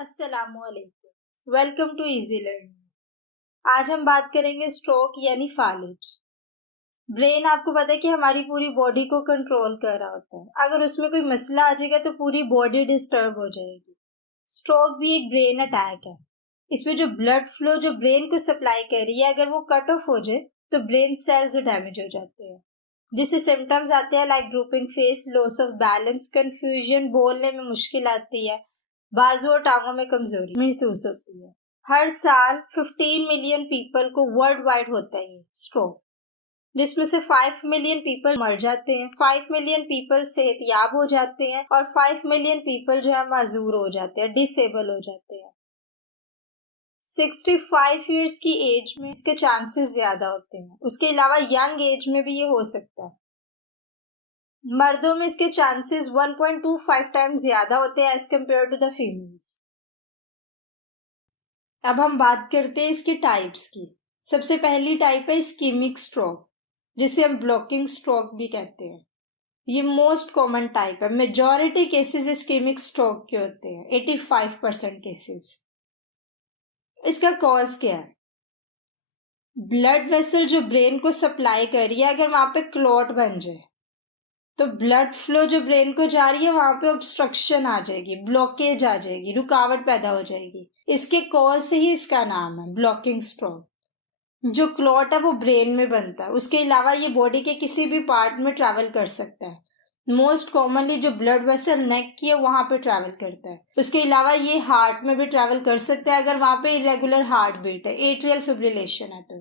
अस्सलामुअलैकुम। Welcome to easy learning. आज हम बात करेंगे स्ट्रोक यानी फालिज। ब्रेन आपको पता है कि हमारी पूरी बॉडी को कंट्रोल कर रहा होता है। अगर उसमें कोई मसला आ जाएगा तो पूरी बॉडी डिस्टर्ब हो जाएगी। स्ट्रोक भी एक ब्रेन अटैक है। इसमें जो ब्लड फ्लो जो ब्रेन को सप्लाई कर रही है, अगर वो कट ऑफ हो जाए तो ब्रेन सेल्स डैमेज हो जाते हैं, जिससे सिम्टम्स आते हैं like drooping face, loss of balance, confusion, बोलने में मुश्किल आती है, बाजू और टांगों में कमजोरी महसूस होती है। हर साल 15 मिलियन पीपल को वर्ल्ड वाइड होता है स्ट्रोक, जिसमें से 5 मिलियन पीपल मर जाते हैं, 5 मिलियन पीपल सेहतयाब हो जाते हैं और 5 मिलियन पीपल जो है माजूर हो जाते हैं, डिसेबल हो जाते हैं। 65 ईयर्स की एज में इसके चांसेस ज्यादा होते हैं। उसके अलावा यंग एज में भी ये हो सकता है। मर्दों में इसके चांसेस 1.25 टाइम्स ज्यादा होते हैं as compare to the females. अब हम बात करते हैं इसके टाइप्स की। सबसे पहली टाइप है इस्कीमिक स्ट्रोक, जिसे हम ब्लॉकिंग स्ट्रोक भी कहते हैं। ये मोस्ट कॉमन टाइप है। मेजॉरिटी केसेस इस्कीमिक स्ट्रोक के होते हैं, 85% केसेस। इसका कॉज क्या है? ब्लड वेसल जो ब्रेन को सप्लाई कर रही है, अगर वहां पे क्लॉट बन जाए तो ब्लड फ्लो जो ब्रेन को जा रही है वहां पे ऑब्स्ट्रक्शन आ जाएगी, ब्लॉकेज आ जाएगी, रुकावट पैदा हो जाएगी। इसके कॉज से ही इसका नाम है ब्लॉकिंग स्ट्रोक। जो क्लॉट है वो ब्रेन में बनता है। उसके अलावा ये बॉडी के किसी भी पार्ट में ट्रैवल कर सकता है। मोस्ट कॉमनली जो ब्लड वेसल नेक की है वहां पे ट्रैवल करता है। उसके अलावा ये हार्ट में भी ट्रैवल कर सकता है अगर वहां पे इरेगुलर हार्ट बीट है, एट्रियल फिब्रिलेशन है। तो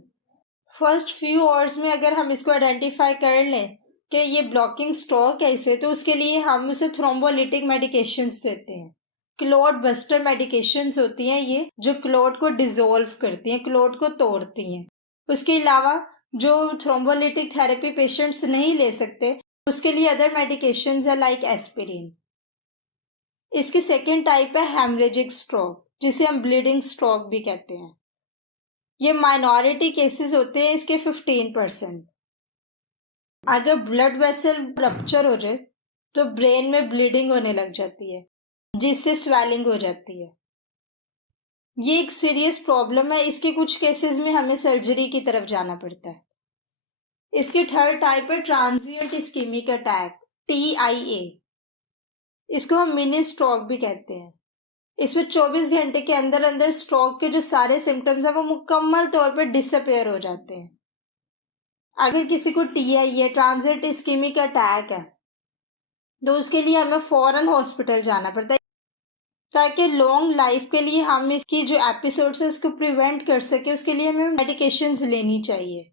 फर्स्ट फ्यू आवर्स में अगर हम इसको आइडेंटिफाई कर लें कि ये ब्लॉकिंग स्ट्रोक है इसे, तो उसके लिए हम उसे थ्रोम्बोलिटिक मेडिकेशंस देते हैं। क्लॉट बस्टर मेडिकेशंस होती हैं ये, जो क्लॉट को डिसॉल्व करती हैं, क्लॉट को तोड़ती हैं। उसके अलावा जो थ्रोम्बोलिटिक थेरेपी पेशेंट्स नहीं ले सकते, उसके लिए अदर मेडिकेशंस है लाइक एस्पिरिन। इसकी सेकेंड टाइप है हेमरेजिक स्ट्रोक, जिसे हम ब्लीडिंग स्ट्रोक भी कहते हैं। ये माइनॉरिटी केसेस होते हैं इसके 15%। अगर ब्लड वेसल रप्चर हो जाए तो ब्रेन में ब्लीडिंग होने लग जाती है, जिससे स्वेलिंग हो जाती है। ये एक सीरियस प्रॉब्लम है। इसके कुछ केसेस में हमें सर्जरी की तरफ जाना पड़ता है। इसकी थर्ड टाइप है ट्रांजिएंट इस्कीमिक अटैक, TIA। इसको हम मिनी स्ट्रोक भी कहते हैं। इसमें 24 घंटे के अंदर अंदर स्ट्रोक के जो सारे सिम्टम्स हैं वो मुकम्मल तौर पर डिसअपेयर हो जाते हैं। अगर किसी को TIA, ट्रांजिएंट इस्कीमिक अटैक है, तो उसके लिए हमें फौरन हॉस्पिटल जाना पड़ता है, ताकि लॉन्ग लाइफ के लिए हम इसकी जो एपिसोड्स है उसको प्रिवेंट कर सके। उसके लिए हमें मेडिकेशंस लेनी चाहिए।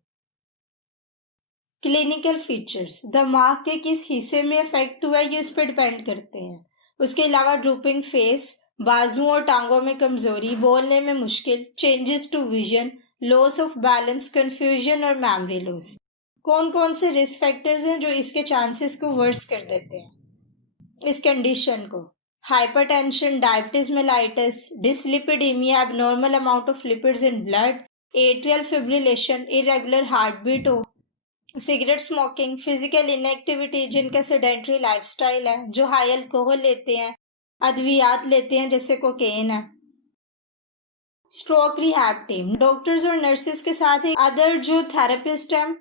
क्लिनिकल फीचर्स, दिमाग के किस हिस्से में इफेक्ट हुआ है ये उस पर डिपेंड करते हैं। उसके अलावा ड्रूपिंग फेस, बाजुओं और टांगों में कमजोरी, बोलने में मुश्किल, changes to vision, loss of balance, confusion और मेमोरी लॉस। कौन कौन से रिस्क फैक्टर्स हैं जो इसके चांसेस को वर्स कर देते हैं इस कंडीशन को? Hypertension, diabetes mellitus, dyslipidemia, abnormal amount of lipids in blood, atrial fibrillation, irregular heart beat हो, सिगरेट स्मोकिंग, फिजिकल इनएक्टिविटी, जिनका सेडेंट्री लाइफस्टाइल है, जो हाई अल्कोहल लेते हैं, अद्वियात लेते हैं जैसे कोकेन है। स्ट्रोक रिहैब टीम, डॉक्टर्स और नर्सेस के साथ ही अदर जो थेरेपिस्ट हैं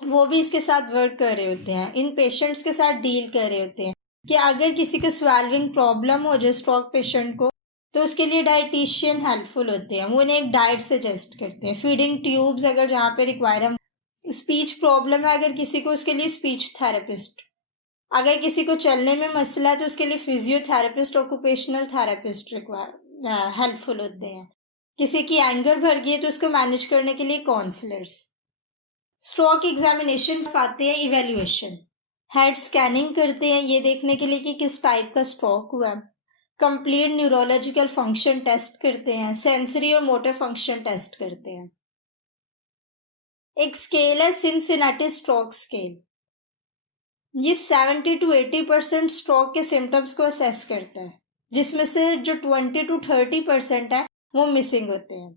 वो भी इसके साथ वर्क कर रहे होते हैं, इन पेशेंट्स के साथ डील कर रहे होते हैं कि अगर किसी को स्वेलविंग प्रॉब्लम हो जाए स्ट्रोक पेशेंट को, तो उसके लिए डाइटिशियन हेल्पफुल होते हैं। वो उन्हें एक डाइट सजेस्ट करते हैं, फीडिंग ट्यूब्स अगर जहाँ पे रिक्वायर है, स्पीच प्रॉब्लम है अगर किसी को, उसके लिए स्पीच थेरेपिस्ट, अगर किसी को चलने में मसला है तो उसके लिए physiotherapist, occupational therapist require helpful होते हैं। किसी की एंगर भर गई है तो उसको मैनेज करने के लिए काउंसलर्स। स्ट्रोक एग्जामिनेशन आते हैं इवेल्युएशन, हेड स्कैनिंग करते हैं ये देखने के लिए कि किस टाइप का स्ट्रोक हुआ है। कंप्लीट न्यूरोलॉजिकल फंक्शन टेस्ट करते हैं, सेंसरी और मोटर फंक्शन टेस्ट करते हैं। एक स्केल है सिनसिनाटी स्ट्रोक स्केल। ये 70 to 80% स्ट्रोक के सिम्टम्स को असेस करता है, जिसमें से जो 20 to 30% है वो मिसिंग होते हैं।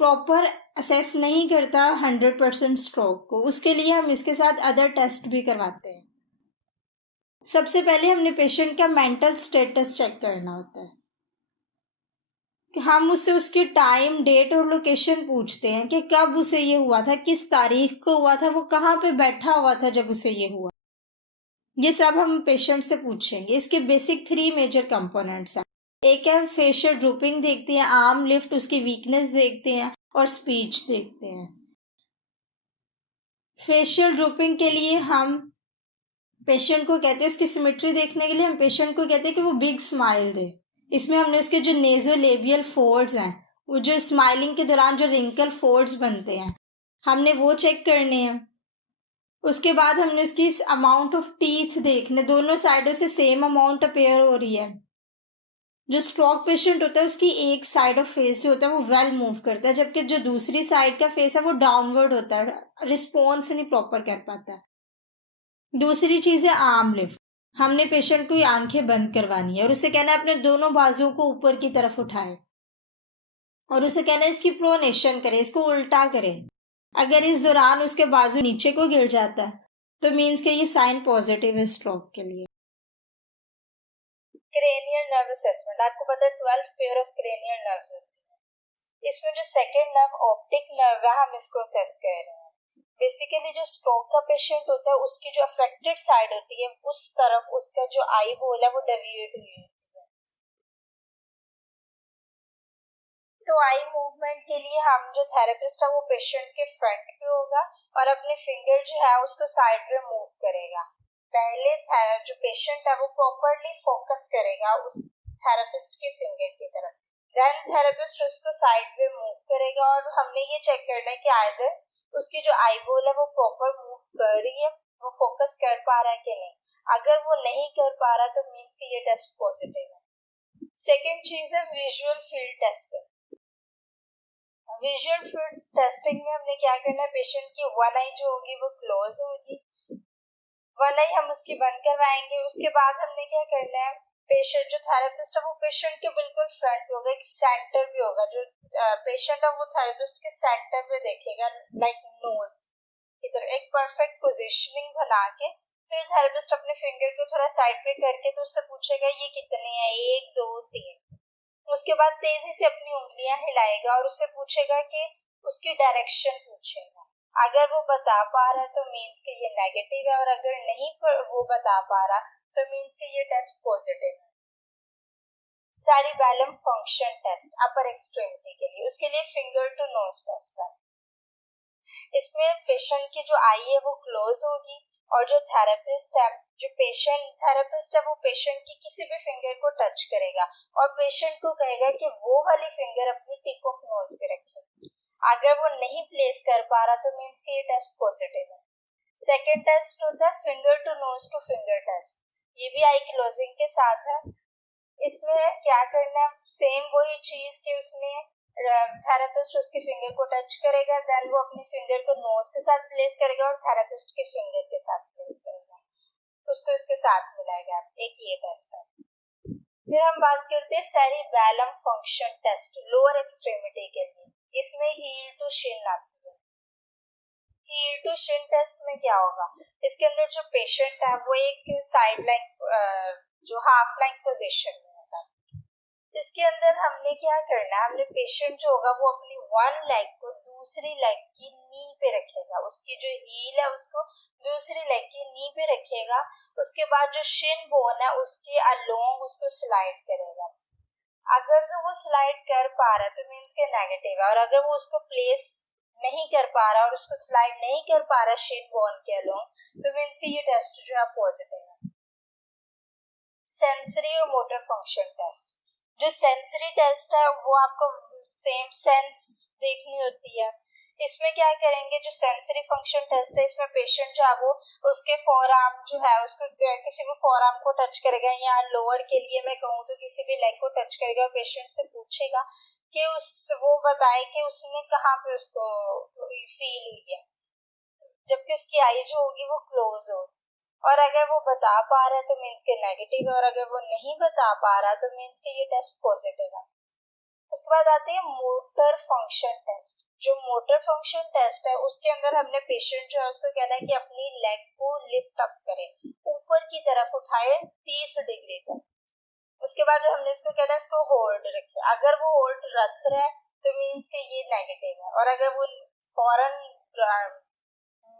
प्रॉपर असेस नहीं करता 100% स्ट्रोक को, उसके लिए हम इसके साथ अदर टेस्ट भी करवाते हैं। सबसे पहले हमने पेशेंट का मेंटल स्टेटस चेक करना होता है। कि हम उससे उसकी टाइम, डेट और लोकेशन पूछते हैं कि कब उसे ये हुआ था, किस तारीख को हुआ था, वो कहाँ पे बैठा हुआ था जब उसे ये हुआ। ये सब हम पेशेंट से पूछेंगे। इसके बेसिक 3 मेजर कंपोनेंट्स हैं। एक है फेशियल ड्रूपिंग देखते हैं, आर्म लिफ्ट, उसकी वीकनेस देखते हैं और स्पीच देखते हैं। फेशियल ड्रूपिंग के लिए हम पेशेंट को कहते हैं, उसकी सिमेट्री देखने के लिए हम पेशेंट को कहते हैं कि वो बिग स्माइल दे। इसमें हमने उसके जो नेजोलेबियल फोल्ड्स हैं, वो जो स्माइलिंग के दौरान जो रिंकल फोल्ड्स बनते हैं, हमने वो चेक करने हैं। उसके बाद हमने उसकी अमाउंट ऑफ टीथ देखने, दोनों साइडों से सेम अमाउंट अपेयर हो रही है। जो स्ट्रोक पेशेंट होता है उसकी एक साइड ऑफ फेस जो होता है वो वेल मूव करता है, जबकि जो दूसरी साइड का फेस है वो डाउनवर्ड होता है, रिस्पॉन्स नहीं प्रॉपर कर पाता है। दूसरी चीज़ है आर्म लिफ्ट। हमने पेशेंट को ये आंखें बंद करवानी है और उसे कहना है अपने दोनों बाजुओं को ऊपर की तरफ उठाए और उसे कहना है इसकी प्रोनेशन करे, इसको उल्टा करे। अगर इस दौरान उसके बाजू नीचे को गिर जाता है तो मीन्स के ये साइन पॉजिटिव है स्ट्रोक के लिए। क्रेनियल नर्व असेसमेंट, आपको पता है 12 पेयर ऑफ क्रेनियल नर्व्स होती है। इसमें जो सेकेंड नर्व ऑप्टिक नर्व है हम इसको असेस कर रहे हैं। बेसिकली जो स्ट्रोक का पेशेंट होता है उसकी जो अफेक्टेड साइड होती है उस तरफ उसका जो आई बोल है वो डेविएट हुई होती है। तो आई मूवमेंट के लिए हम जो थेरेपिस्ट है वो पेशेंट के फ्रंट पे होगा और अपने फिंगर जो है उसको साइड पे मूव करेगा। पहले जो पेशेंट है वो प्रॉपरली फोकस करेगा उस थेरेपिस्ट के फिंगर की तरफ, देन थेरेपिस्ट उसको साइड पे मूव करेगा और हमने ये चेक करना है कि आइदर उसकी जो आईबॉल है वो प्रॉपर मूव कर रही है, वो फोकस कर पा रहा है कि नहीं। अगर वो नहीं कर पा रहा तो मीन्स कि ये टेस्ट पॉजिटिव है। सेकेंड चीज है visual field test. Visual field testing में हमने क्या करना है, पेशेंट की वन आई जो होगी वो क्लोज होगी, वन आई हम उसकी बंद करवाएंगे। उसके बाद हमने क्या करना है, पेशेंट जो थेरेपिस्ट है वो पेशेंट के बिल्कुल फ्रंट होगा, एक सेंटर भी होगा, जो पेशेंट है वो थेरेपिस्ट के सेंटर पे देखेगा, लाइक नोज की तरह एक परफेक्ट पोजीशनिंग बना के। फिर थेरेपिस्ट अपने फिंगर को थोड़ा साइड पे करके तो उससे पूछेगा ये कितने हैं, 1 2 3। उसके बाद तेजी से अपनी उंगलियां हिलाएगा और उससे पूछेगा कि उसकी डायरेक्शन पूछेगा। अगर वो बता पा रहा है तो मीन्स कि ये नेगेटिव है और अगर नहीं वो बता पा रहा तो मीन्स कि ये टेस्ट पॉजिटिव है। सेरिबेलम फंक्शन टेस्ट अपर एक्सट्रीमिटी के लिए, उसके लिए फिंगर टू नोज टेस्ट है। इसमें पेशेंट की जो आई है वो क्लोज होगी और जो थेरेपिस्ट है, जो पेशेंट थेरेपिस्ट है वो पेशेंट की किसी भी फिंगर को टच करेगा और पेशेंट को कहेगा कि वो वाली फिंगर अपनी टिप ऑफ नोज पे रखे। अगर वो नहीं प्लेस कर पा रहा तो मीन्स कि ये टेस्ट पॉजिटिव है। सेकेंड टेस्ट होता है finger to nose to finger test, ये भी आई क्लोजिंग के साथ है। इसमें क्या करना है, सेम वही चीज कि उसने थेरेपिस्ट उसके फिंगर को टच करेगा, देन वो अपने फिंगर को नोज के साथ प्लेस करेगा और थेरेपिस्ट के फिंगर के साथ प्लेस करेगा, उसको इसके साथ मिलाएगा। एक ये टेस्ट है। फिर हम बात करते हैं cerebellum function test lower extremity के लिए। इसमें हील टू शिन आती है। हील टू शिन टेस्ट में क्या होगा, इसके अंदर जो पेशेंट है वो एक साइड लाइन जो हाफ लाइन पोजीशन में होगा। इसके अंदर हमने क्या करना है, हमने पेशेंट जो होगा वो अपनी वन लेग को दूसरी लेग की नी पे रखेगा, उसकी जो हील है उसको दूसरी लेग की नी पे रखेगा। उसके बाद जो शिन बोन है उसके अलोंग उसको स्लाइड करेगा। अगर तो वो स्लाइड कर पा रहा है तो मीन्स के नेगेटिव है, और अगर वो उसको प्लेस नहीं कर पा रहा और उसको स्लाइड नहीं कर पा रहा शिन बोन के अलोंग तो मीन्स के ये टेस्ट जो है पॉजिटिव है। सेंसरी और मोटर फंक्शन टेस्ट, जो सेंसरी टेस्ट है वो आपको सेम सेंस देखनी होती है। इसमें क्या करेंगे, जो सेंसरी फंक्शन टेस्ट है इसमें पेशेंट जो है वो उसके फोरआर्म जो है उसको किसी भी फोरआर्म को टच करेगा, या लोअर के लिए मैं कहूँ तो किसी भी लेग को टच करेगा और पेशेंट से पूछेगा कि वो बताए कि उसने कहाँ पे उसको फील हुई है, जबकि उसकी आई जो होगी वो क्लोज होगी। और अगर वो बता पा रहा है तो मीन्स के नेगेटिव है और अगर वो नहीं बता पा रहा तो मीन्स के ये टेस्ट पॉजिटिव है। उसके बाद आती है मोटर फंक्शन टेस्ट। जो मोटर फंक्शन टेस्ट है उसके अंदर हमने पेशेंट जो है उसको कहना है कि अपनी लेग को लिफ्ट अप करे, ऊपर की तरफ उठाए 30 डिग्री तक। उसके बाद जो हमने इसको कहना है इसको होल्ड रखे, अगर वो होल्ड रख रहा है तो मीन्स कि ये नेगेटिव है, और अगर वो फौरन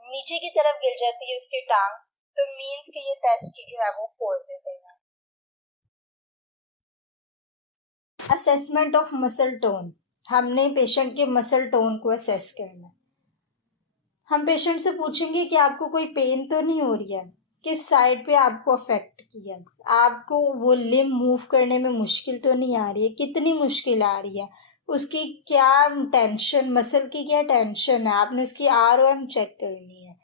नीचे की तरफ गिर जाती है उसकी टांग तो मीन्स कि ये टेस्ट जो है वो पॉजिटिव है। असेसमेंट ऑफ मसल टोन, हमने पेशेंट के मसल टोन को असेस करना है। हम पेशेंट से पूछेंगे कि आपको कोई पेन तो नहीं हो रही है, किस साइड पे आपको अफेक्ट किया, आपको वो लिम्ब मूव करने में मुश्किल तो नहीं आ रही है, कितनी मुश्किल आ रही है, उसकी क्या टेंशन, मसल की क्या टेंशन है, आपने उसकी ROM चेक करनी है।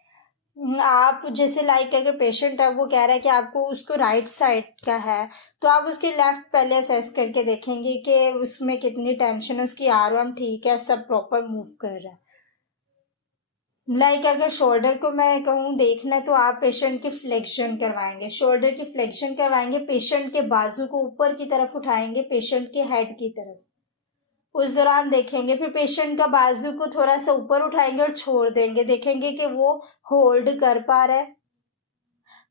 आप जैसे लाइक अगर पेशेंट है वो कह रहा है कि आपको उसको राइट साइड का है तो आप उसकी लेफ्ट पहले असेस करके देखेंगे कि उसमें कितनी टेंशन है, उसकी ROM ठीक है, सब प्रॉपर मूव कर रहा है। लाइक अगर शोल्डर को मैं कहूँ देखना है तो आप पेशेंट की फ्लेक्शन करवाएंगे, शोल्डर की फ्लेक्शन करवाएंगे, पेशेंट के बाजू को ऊपर की तरफ उठाएंगे पेशेंट के हेड की तरफ, उस दौरान देखेंगे, फिर पेशेंट का बाजू को थोड़ा सा ऊपर उठाएंगे और छोड़ देंगे, देखेंगे कि वो होल्ड कर पा रहा है।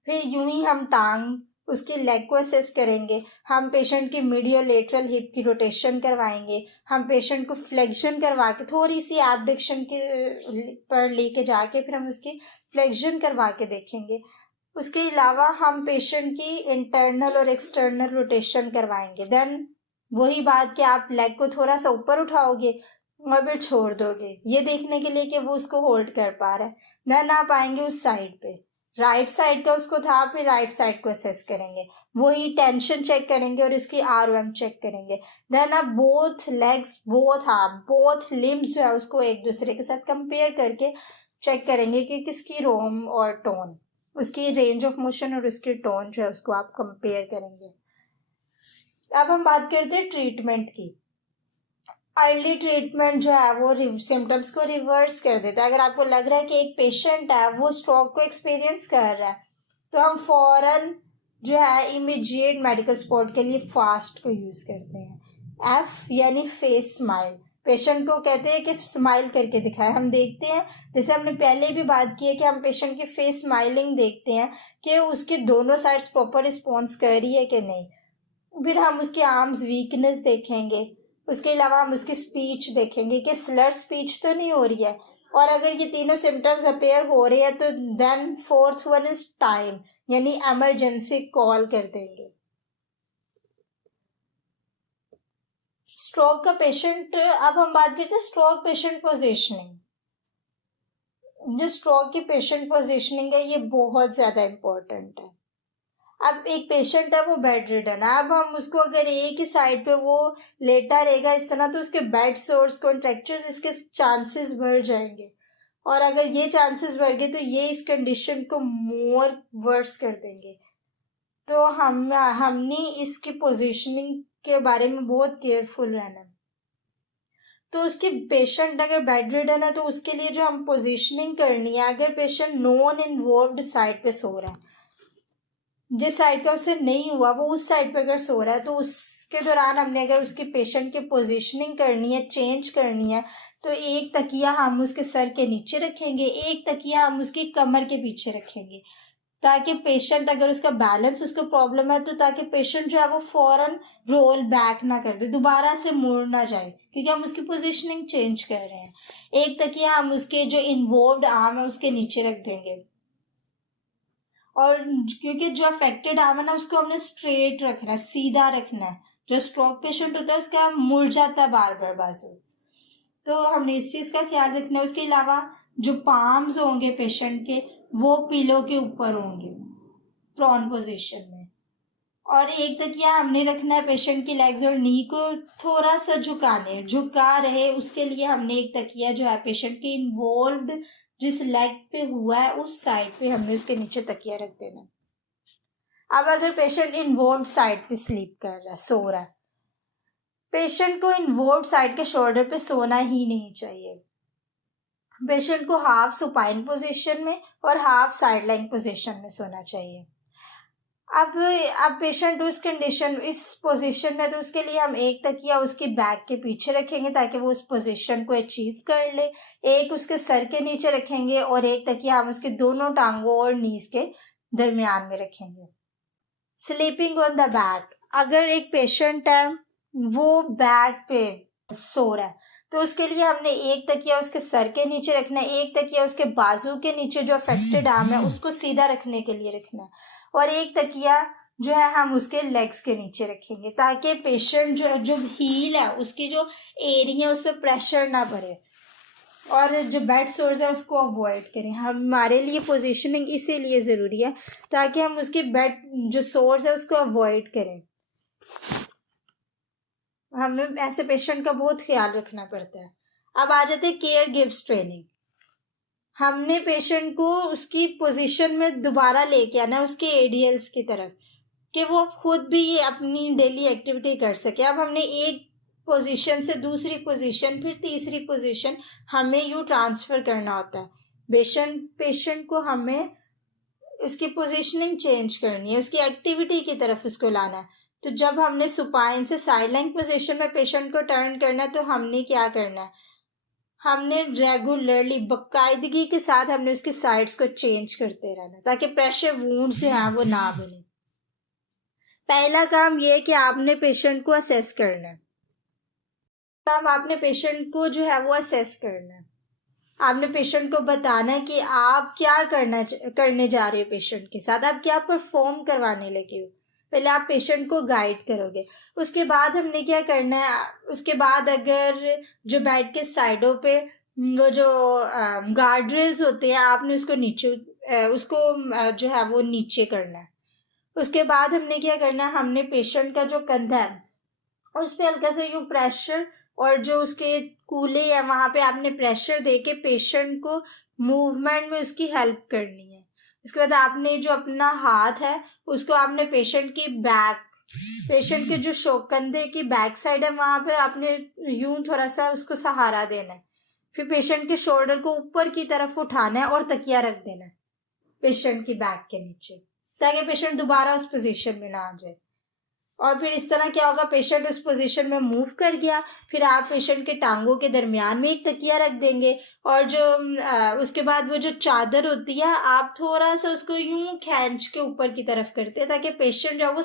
फिर यूं ही हम टांग उसकी लेग को असेस करेंगे, हम पेशेंट की मीडियल लेटरल हिप की रोटेशन करवाएंगे, हम पेशेंट को फ्लेक्शन करवा के थोड़ी सी एबडक्शन के पर लेके जाके फिर हम उसकी फ्लेक्शन करवा के देखेंगे। उसके अलावा हम पेशेंट की इंटरनल और एक्सटर्नल रोटेशन करवाएंगे। देन वही बात कि आप लेग को थोड़ा सा ऊपर उठाओगे और फिर छोड़ दोगे, ये देखने के लिए कि वो उसको होल्ड कर पा रहा है। देन आप आएंगे उस साइड पे, राइट साइड का उसको था, फिर राइट साइड को असेस करेंगे, वही टेंशन चेक करेंगे और इसकी ROM चेक करेंगे। देन आप बोथ लेग्स, बोथ लिम्स जो है उसको एक दूसरे के साथ कंपेयर करके चेक करेंगे कि किसकी रोम और टोन, उसकी रेंज ऑफ मोशन और उसकी टोन जो है उसको आप कंपेयर करेंगे। अब हम बात करते हैं ट्रीटमेंट की। अर्ली ट्रीटमेंट जो है वो सिम्टम्स को रिवर्स कर देता है। अगर आपको लग रहा है कि एक पेशेंट है वो स्ट्रोक को एक्सपीरियंस कर रहा है तो हम फौरन जो है इमीडिएट मेडिकल सपोर्ट के लिए फास्ट को यूज़ करते हैं। F यानी फेस स्माइल, पेशेंट को कहते हैं कि स्माइल करके दिखाए। हम देखते हैं, जैसे हमने पहले भी बात की है, कि हम पेशेंट की फेस स्माइलिंग देखते हैं कि उसकी दोनों साइड्स प्रॉपर रिस्पॉन्स कर रही है कि नहीं। फिर हम उसकी आर्म्स वीकनेस देखेंगे, उसके अलावा हम उसकी स्पीच देखेंगे कि स्लर स्पीच तो नहीं हो रही है, और अगर ये तीनों सिम्टम्स अपेयर हो रहे हैं तो then fourth one is time, यानी इमरजेंसी कॉल कर देंगे। स्ट्रोक का पेशेंट, अब हम बात करते हैं स्ट्रोक पेशेंट पोजीशनिंग। जो स्ट्रोक की पेशेंट पोजीशनिंग है ये बहुत ज़्यादा इम्पोर्टेंट है। अब एक पेशेंट है वो बेड रिडन है, अब हम उसको अगर एक ही साइड पे वो लेटा रहेगा इस तरह तो उसके बेड सोर्स कॉन्ट्रैक्चर्स इसके चांसेस बढ़ जाएंगे, और अगर ये चांसेस बढ़ गए तो ये इस कंडीशन को मोर वर्स कर देंगे। तो हमने इसकी पोजीशनिंग के बारे में बहुत केयरफुल रहना है। तो उसकी पेशेंट अगर बेड रिडन है तो उसके लिए जो हम पोजीशनिंग करनी है, अगर पेशेंट नॉन इन्वॉल्व्ड साइड पे सो रहा है, जिस साइड का उसे नहीं हुआ वो उस साइड पे अगर सो रहा है, तो उसके दौरान हमने अगर उसकी पेशेंट की पोजीशनिंग करनी है, चेंज करनी है, तो एक तकिया हम उसके सर के नीचे रखेंगे, एक तकिया हम उसकी कमर के पीछे रखेंगे, ताकि पेशेंट अगर उसका बैलेंस उसको प्रॉब्लम है तो ताकि पेशेंट जो है वो फौरन रोल बैक ना कर दे, दोबारा से मुड़ ना जाए, क्योंकि हम उसकी पोजीशनिंग चेंज कर रहे हैं। एक तकिया हम उसके जो इन्वॉल्व्ड आर्म है उसके नीचे रख देंगे, और क्योंकि जो अफेक्टेड आर्म है ना उसको हमने स्ट्रेट रखना है, सीधा रखना है। जो स्ट्रोक पेशेंट होता है उसका मुड़ जाता है बार बार बाजू, तो हमने इस चीज़ का ख्याल रखना है। उसके अलावा जो पाम्स होंगे पेशेंट के वो पिलो के ऊपर होंगे प्रॉन पोजीशन में, और एक तकिया हमने रखना है पेशेंट की लेग्स और नी को थोड़ा सा झुका रहे, उसके लिए हमने एक तकिया जो है पेशेंट की इन्वॉल्व्ड जिस लेग पे हुआ है उस साइड पे हमने उसके नीचे तकिया रख देना। अब अगर पेशेंट इन्वॉल्व साइड पे स्लीप कर रहा है, सो रहा है, पेशेंट को इन्वॉल्व साइड के शोल्डर पे सोना ही नहीं चाहिए। पेशेंट को हाफ सुपाइन पोजीशन में और हाफ साइड लाइन पोजीशन में सोना चाहिए। अब पेशेंट उस कंडीशन, इस पोजीशन में, तो उसके लिए हम एक तकिया उसकी बैक के पीछे रखेंगे ताकि वो उस पोजीशन को अचीव कर ले, एक उसके सर के नीचे रखेंगे और एक तकिया हम उसके दोनों टांगों और नीज के दरमियान में रखेंगे। स्लीपिंग ऑन द बैक, अगर एक पेशेंट है वो बैक पे सो रहा है तो उसके लिए हमने एक तकिया उसके सर के नीचे रखना है, एक तकिया उसके बाजू के नीचे जो अफेक्टेड आर्म है उसको सीधा रखने के लिए रखना है, और एक तकिया जो है हम उसके लेग्स के नीचे रखेंगे ताकि पेशेंट जो है जो हील है उसकी जो एरिया उस पर प्रेशर ना पड़े और जो बेड सोर्स है उसको अवॉइड करें। हमारे लिए पोजीशनिंग इसीलिए ज़रूरी है ताकि हम उसकी बेड जो सोर्स है उसको अवॉइड करें। हमें ऐसे पेशेंट का बहुत ख्याल रखना पड़ता है। अब आ जाते हैं केयर गिव्स ट्रेनिंग। हमने पेशेंट को उसकी पोजीशन में दोबारा लेके आना है उसके एडीएल्स की तरफ कि वो खुद भी ये अपनी डेली एक्टिविटी कर सके। अब हमने एक पोजीशन से दूसरी पोजीशन फिर तीसरी पोजीशन हमें यूँ ट्रांसफ़र करना होता है। पेशेंट को हमें उसकी पोजीशनिंग चेंज करनी है, उसकी एक्टिविटी की तरफ उसको लाना है। तो जब हमने सुपाइन से साइड लाइन पोजिशन में पेशेंट को टर्न करना है तो हमने क्या करना है, हमने रेगुलरली बाकायदगी के साथ हमने उसकी साइड्स को चेंज करते रहना ताकि प्रेशर वूंड जो है वो ना बने। पहला काम ये है कि आपने पेशेंट को असेस करना है। काम आपने पेशेंट को जो है वो असेस करना है। आपने पेशेंट को बताना है कि आप क्या करने जा रहे हो, पेशेंट के साथ आप क्या परफॉर्म करवाने लगे हो। पहले आप पेशेंट को गाइड करोगे, उसके बाद हमने क्या करना है, उसके बाद अगर जो बेड के साइडों पे वो जो गार्ड रेल्स होते हैं आपने उसको नीचे जो है वो नीचे करना है। उसके बाद हमने क्या करना है, हमने पेशेंट का जो कंधा है उस पर हल्का सा यूँ प्रेशर और जो उसके कूल्हे है वहाँ पे आपने प्रेशर दे के पेशेंट को मूवमेंट में उसकी हेल्प करनी है। उसके बाद आपने जो अपना हाथ है उसको आपने पेशेंट के जो कंधे की बैक साइड है वहाँ पे आपने यूं थोड़ा सा उसको सहारा देना है। फिर पेशेंट के शोल्डर को ऊपर की तरफ उठाना है और तकिया रख देना है पेशेंट की बैक के नीचे ताकि पेशेंट दोबारा उस पोजीशन में ना आ जाए। और फिर इस तरह क्या होगा, पेशेंट उस पोजीशन में मूव कर गया, फिर आप पेशेंट के टांगों के दरमियान में एक तकिया रख देंगे और जो उसके बाद वो जो चादर होती है आप थोड़ा सा उसको यूं खींच के ऊपर की तरफ करते हैं ताकि पेशेंट जो है वो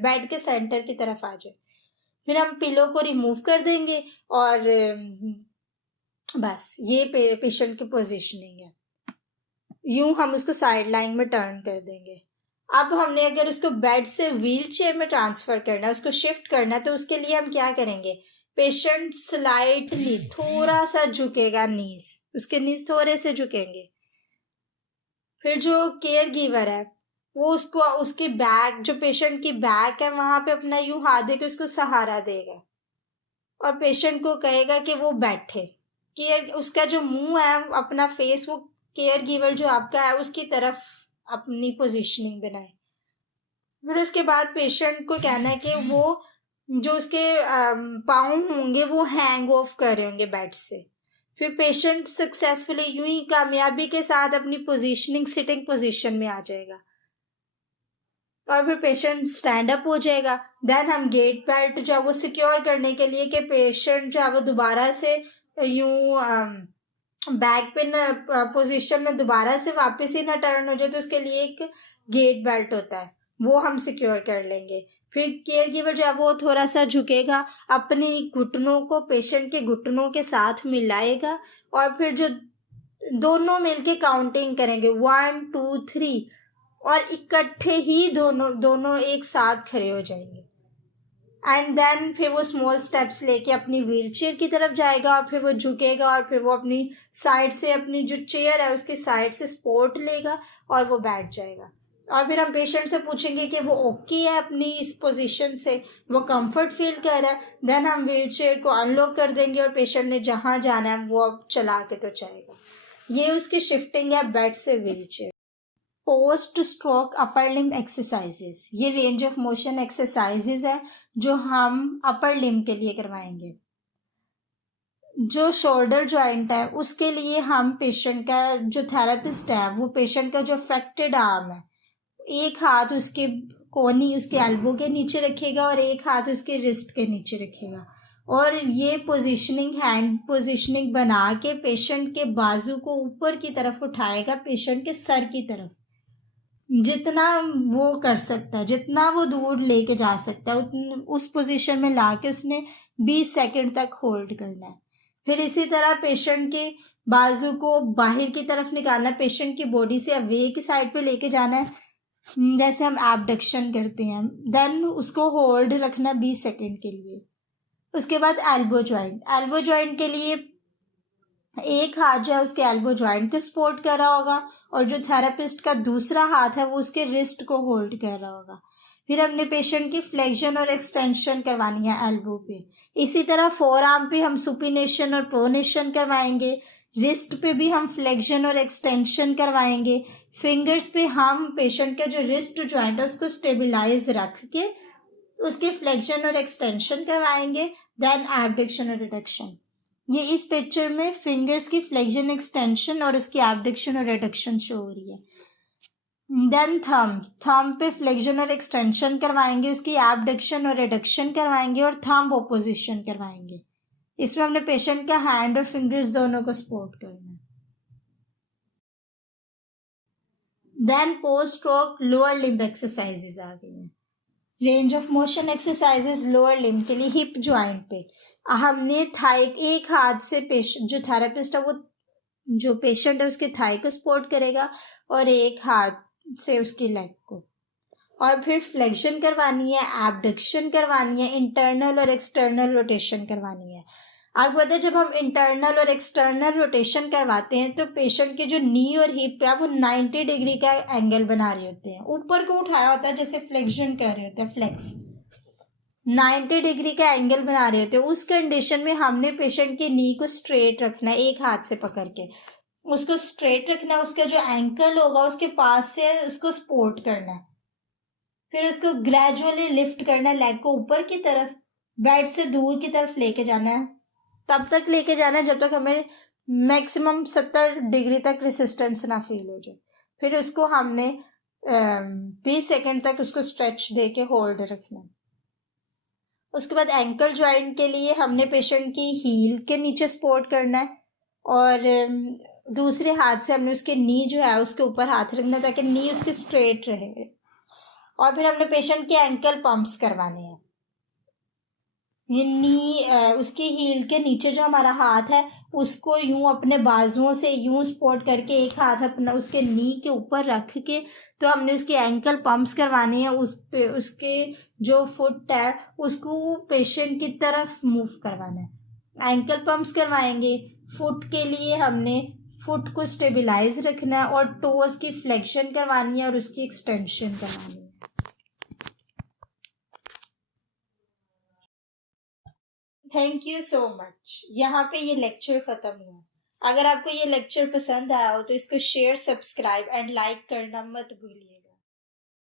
बेड के सेंटर की तरफ आ जाए। फिर हम पिलो को रिमूव कर देंगे और बस ये पेशेंट की पोजिशनिंग है। यूं हम उसको साइड लाइन में टर्न कर देंगे। अब हमने अगर उसको बेड से व्हील चेयर में ट्रांसफ़र करना है, उसको शिफ्ट करना है, तो उसके लिए हम क्या करेंगे, पेशेंट स्लाइटली थोड़ा सा झुकेगा, उसके नीज थोड़े से झुकेंगे। फिर जो केयर गिवर है वो उसको उसकी बैक जो पेशेंट की बैक है वहाँ पे अपना यूं हाथ देके उसको सहारा देगा और पेशेंट को कहेगा कि वो बैठे। उसका जो मुंह है अपना फेस वो केयर गिवर जो आपका है उसकी तरफ अपनी पोजीशनिंग बनाए। फिर उसके बाद पेशेंट को कहना है कि वो जो उसके पाँव होंगे वो हैंग ऑफ कर रहे होंगे बेड से। फिर पेशेंट सक्सेसफुली यूं ही कामयाबी के साथ अपनी पोजीशनिंग सिटिंग पोजीशन में आ जाएगा और फिर पेशेंट स्टैंड अप हो जाएगा। देन हम गेट बेल्ट जो है वो सिक्योर करने के लिए कि पेशेंट जो है वो दोबारा से यूं बैक पे न पोजीशन में दोबारा से वापस ही ना टर्न हो जाए, तो उसके लिए एक गेट बेल्ट होता है वो हम सिक्योर कर लेंगे। फिर केयर गिवर जो है वो थोड़ा सा झुकेगा, अपने घुटनों को पेशेंट के घुटनों के साथ मिलाएगा और फिर जो दोनों मिलके काउंटिंग करेंगे 1 2 3 और इकट्ठे ही दोनों एक साथ खड़े हो जाएंगे। एंड देन फिर वो स्मॉल स्टेप्स लेके अपनी व्हील चेयर की तरफ जाएगा और फिर वो झुकेगा और फिर वो अपनी साइड से अपनी जो चेयर है उसकी साइड से सपोर्ट लेगा और वो बैठ जाएगा। और फिर हम पेशेंट से पूछेंगे कि वो ओके है अपनी इस पोजीशन से, वो कंफर्ट फील कर रहा है। देन हम व्हील चेयर को अनलॉक कर देंगे और पेशेंट ने जहाँ जाना है वो अब चला के तो जाएगा। ये उसकी शिफ्टिंग है बेड से wheel chair. Post stroke upper limb exercises, ये रेंज ऑफ मोशन एक्सरसाइजेस है जो हम अपर लिम्ब के लिए करवाएंगे। जो शोल्डर जॉइंट है उसके लिए हम पेशेंट का जो थेरेपिस्ट है वो पेशेंट का जो अफेक्टेड आर्म है एक हाथ उसके कोनी उसके एल्बो के नीचे रखेगा और एक हाथ उसके रिस्ट के नीचे रखेगा और ये पोजीशनिंग हैंड पोजीशनिंग बना के पेशेंट के बाजू को ऊपर की तरफ उठाएगा पेशेंट के सर की तरफ। जितना वो कर सकता है, जितना वो दूर लेके जा सकता है उस पोजीशन में लाके उसने 20 सेकंड तक होल्ड करना है। फिर इसी तरह पेशेंट के बाजू को बाहर की तरफ निकालना है, पेशेंट की बॉडी से अवे की साइड पे लेके जाना है, जैसे हम एबडक्शन करते हैं। देन उसको होल्ड रखना 20 सेकंड के लिए। उसके बाद एल्बो जॉइंट के लिए एक हाथ जो है उसके एल्बो जॉइंट को सपोर्ट कर रहा होगा और जो थेरेपिस्ट का दूसरा हाथ है वो उसके रिस्ट को होल्ड कर रहा होगा। फिर हमने पेशेंट की फ्लेक्शन और एक्सटेंशन करवानी है एल्बो पे। इसी तरह फोर आर्म पे हम सुपिनेशन और प्रोनेशन करवाएंगे। रिस्ट पे भी हम फ्लेक्शन और एक्सटेंशन करवाएंगे। फिंगर्स पे हम पेशेंट का जो रिस्ट जॉइंट है उसको स्टेबिलाइज रख के उसके फ्लेक्शन और एक्सटेंशन करवाएंगे। देन एबडक्शन और रिडक्शन। ये इस पिक्चर में फिंगर्स की फ्लेक्शन एक्सटेंशन और उसकी एबडक्शन और रिडक्शन शो हो रही है। देन थंब पे फ्लेक्शन और एक्सटेंशन करवाएंगे, उसकी एबडक्शन और रिडक्शन करवाएंगे और थंब ऑपोजिशन करवाएंगे। इसमें हमने पेशेंट का हैंड और फिंगर्स दोनों को सपोर्ट करना है। Then post stroke lower limb exercises आ गई हैं। Range of motion exercises lower limb के लिए हिप जॉइंट पे हमने थाई एक हाथ से पेशेंट जो थेरेपिस्ट है वो जो पेशेंट है उसके थाई को सपोर्ट करेगा और एक हाथ से उसकी लेग को। और फिर फ्लेक्शन करवानी है, एबडक्शन करवानी है, इंटरनल और एक्सटर्नल रोटेशन करवानी है। आपको पता है जब हम इंटरनल और एक्सटर्नल रोटेशन करवाते हैं तो पेशेंट के जो नी और हिप है वो 90 डिग्री का एंगल बना रहे होते हैं, ऊपर को उठाया होता है जैसे फ्लेक्शन कर रहे होते हैं, फ्लेक्स 90 डिग्री का एंगल बना रहे होते हैं। उस कंडीशन में हमने पेशेंट की नी को स्ट्रेट रखना है, एक हाथ से पकड़ के उसको स्ट्रेट रखना है। उसका जो एंकल होगा उसके पास से उसको सपोर्ट करना है। फिर उसको ग्रेजुअली लिफ्ट करना है, लेग को ऊपर की तरफ बेड से दूर की तरफ लेके जाना है। तब तक लेके जाना है जब तक हमें मैक्सिमम 70 डिग्री तक रेसिस्टेंस ना फील हो जाए। फिर उसको हमने 20 सेकंड तक उसको स्ट्रेच दे के होल्ड रखना है। उसके बाद एंकल जॉइंट के लिए हमने पेशेंट की हील के नीचे सपोर्ट करना है और दूसरे हाथ से हमने उसके नी जो है उसके ऊपर हाथ रखना है ताकि नी उसके स्ट्रेट रहे। और फिर हमने पेशेंट के एंकल पंप्स करवाने हैं। ये नी उसकी हील के नीचे जो हमारा हाथ है उसको यूं अपने बाजुओं से यूं सपोर्ट करके एक हाथ अपना उसके नी के ऊपर रख के तो हमने उसकी एंकल पंप्स करवानी है। उस पे उसके जो फुट है उसको पेशेंट की तरफ मूव करवाना है। एंकल पंप्स करवाएंगे। फुट के लिए हमने फुट को स्टेबिलाइज रखना है और टोज की फ्लेक्शन करवानी है और उसकी एक्सटेंशन करवानी है। Thank you so much. यहाँ पे ये लेक्चर खत्म हुआ। अगर आपको ये लेक्चर पसंद आया हो तो इसको शेयर, सब्सक्राइब एंड लाइक करना मत भूलिए।